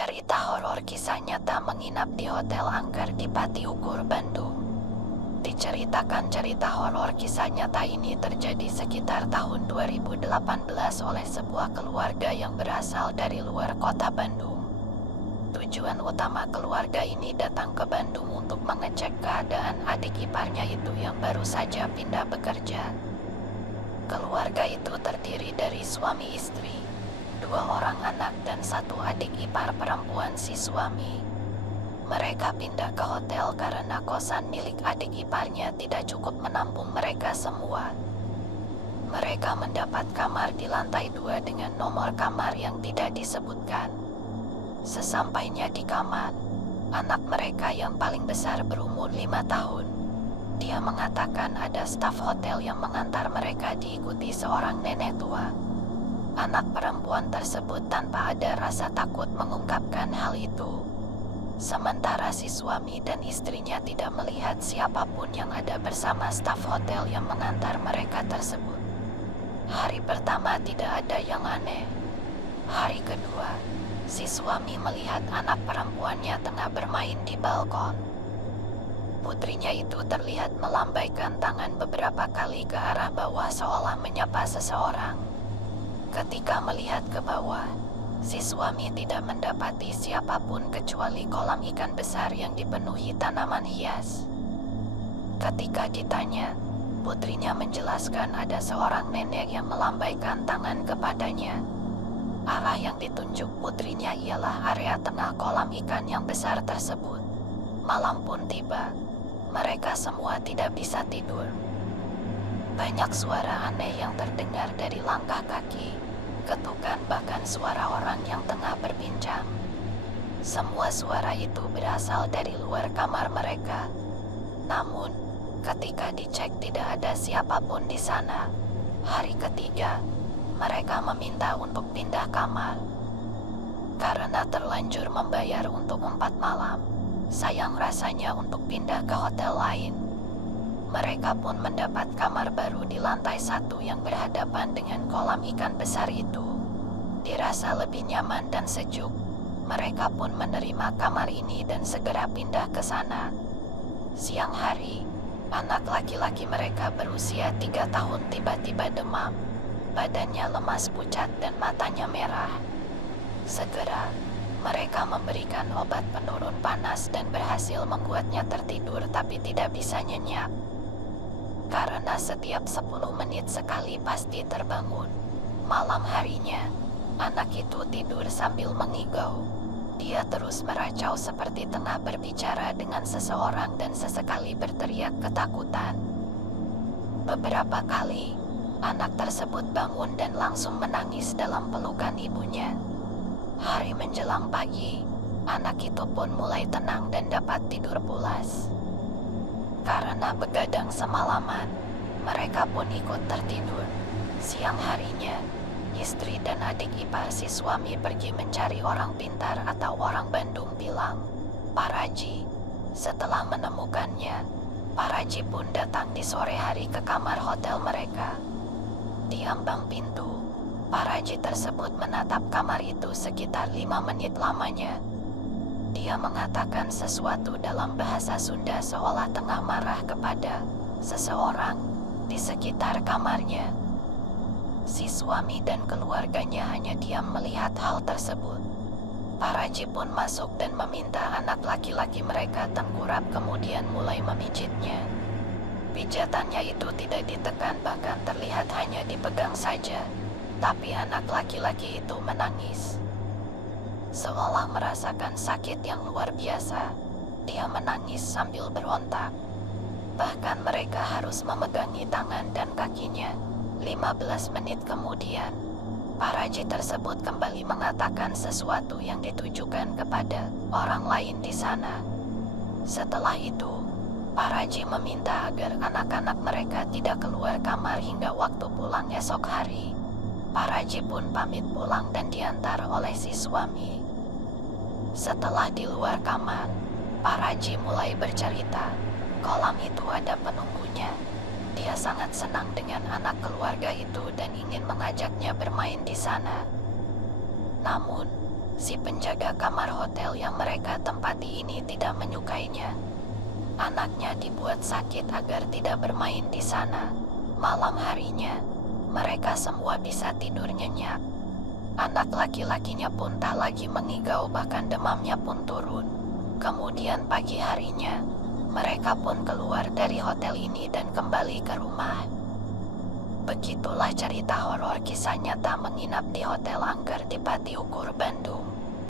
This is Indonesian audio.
Cerita horor kisah nyata menginap di Hotel Angker di Pati Ukur, Bandung. Diceritakan cerita horor kisah nyata ini terjadi sekitar tahun 2018 oleh sebuah keluarga yang berasal dari luar kota Bandung. Tujuan utama keluarga ini datang ke Bandung untuk mengecek keadaan adik iparnya itu yang baru saja pindah bekerja. Keluarga itu terdiri dari suami istri, 2 orang anak dan 1 adik ipar perempuan si suami. Mereka pindah ke hotel karena kosan milik adik iparnya tidak cukup menampung mereka semua. Mereka mendapat kamar di lantai 2 dengan nomor kamar yang tidak disebutkan. Sesampainya di kamar, anak mereka yang paling besar berumur 5 tahun. Dia mengatakan ada staf hotel yang mengantar mereka diikuti seorang nenek tua. Anak perempuan tersebut tanpa ada rasa takut mengungkapkan hal itu. Sementara si suami dan istrinya tidak melihat siapapun yang ada bersama staf hotel yang mengantar mereka tersebut. Hari pertama tidak ada yang aneh. Hari kedua, si suami melihat anak perempuannya tengah bermain di balkon. Putrinya itu terlihat melambaikan tangan beberapa kali ke arah bawah seolah menyapa seseorang. Ketika melihat ke bawah, si suami tidak mendapati siapapun kecuali kolam ikan besar yang dipenuhi tanaman hias. Ketika ditanya, putrinya menjelaskan ada seorang nenek yang melambaikan tangan kepadanya. Arah yang ditunjuk putrinya ialah area tengah kolam ikan yang besar tersebut. Malam pun tiba, mereka semua tidak bisa tidur. Banyak suara aneh yang terdengar dari langkah kaki, ketukan bahkan suara orang yang tengah berbincang. Semua suara itu berasal dari luar kamar mereka. Namun, ketika dicek tidak ada siapapun di sana. Hari ketiga, mereka meminta untuk pindah kamar. Karena terlanjur membayar untuk 4 malam, sayang rasanya untuk pindah ke hotel lain. Mereka pun mendapat kamar baru di lantai 1 yang berhadapan dengan kolam ikan besar itu. Dirasa lebih nyaman dan sejuk, mereka pun menerima kamar ini dan segera pindah ke sana. Siang hari, anak laki-laki mereka berusia 3 tahun tiba-tiba demam. Badannya lemas pucat dan matanya merah. Segera, mereka memberikan obat penurun panas dan berhasil membuatnya tertidur tapi tidak bisa nyenyak. Karena setiap 10 menit sekali pasti terbangun. Malam harinya, anak itu tidur sambil mengigau. Dia terus meracau seperti tengah berbicara dengan seseorang dan sesekali berteriak ketakutan. Beberapa kali, anak tersebut bangun dan langsung menangis dalam pelukan ibunya. Hari menjelang pagi, anak itu pun mulai tenang dan dapat tidur pulas. Karena begadang semalaman, mereka pun ikut tertidur. Siang harinya, istri dan adik ipar si suami pergi mencari orang pintar atau orang Bandung bilang, Pak Raji. Setelah menemukannya, Pak Raji pun datang di sore hari ke kamar hotel mereka. Di ambang pintu, Pak Raji tersebut menatap kamar itu sekitar 5 menit lamanya. Dia mengatakan sesuatu dalam bahasa Sunda seolah tengah marah kepada seseorang di sekitar kamarnya. Si suami dan keluarganya hanya diam melihat hal tersebut. Pak Raji pun masuk dan meminta anak laki-laki mereka tengkurap kemudian mulai memijitnya. Pijatannya itu tidak ditekan bahkan terlihat hanya dipegang saja. Tapi anak laki-laki itu menangis. Seolah merasakan sakit yang luar biasa, dia menangis sambil berontak. Bahkan mereka harus memegangi tangan dan kakinya. 15 menit kemudian, Pak Raji tersebut kembali mengatakan sesuatu yang ditujukan kepada orang lain di sana. Setelah itu, Pak Raji meminta agar anak-anak mereka tidak keluar kamar hingga waktu pulang esok hari. Pak Raji pun pamit pulang dan diantar oleh si suami. Setelah di luar kamar, Pak Raji mulai bercerita. Kolam itu ada penunggunya. Dia sangat senang dengan anak keluarga itu dan ingin mengajaknya bermain di sana. Namun, Si penjaga kamar hotel yang mereka tempati ini tidak menyukainya. Anaknya dibuat sakit agar tidak bermain di sana. Malam harinya, mereka semua bisa tidur nyenyak. Anak laki-lakinya pun tak lagi mengigau, bahkan demamnya pun turun. Kemudian pagi harinya, mereka pun keluar dari hotel ini dan kembali ke rumah. Begitulah cerita horor kisah nyata menginap di Hotel Angker di Pati Ukur, Bandung.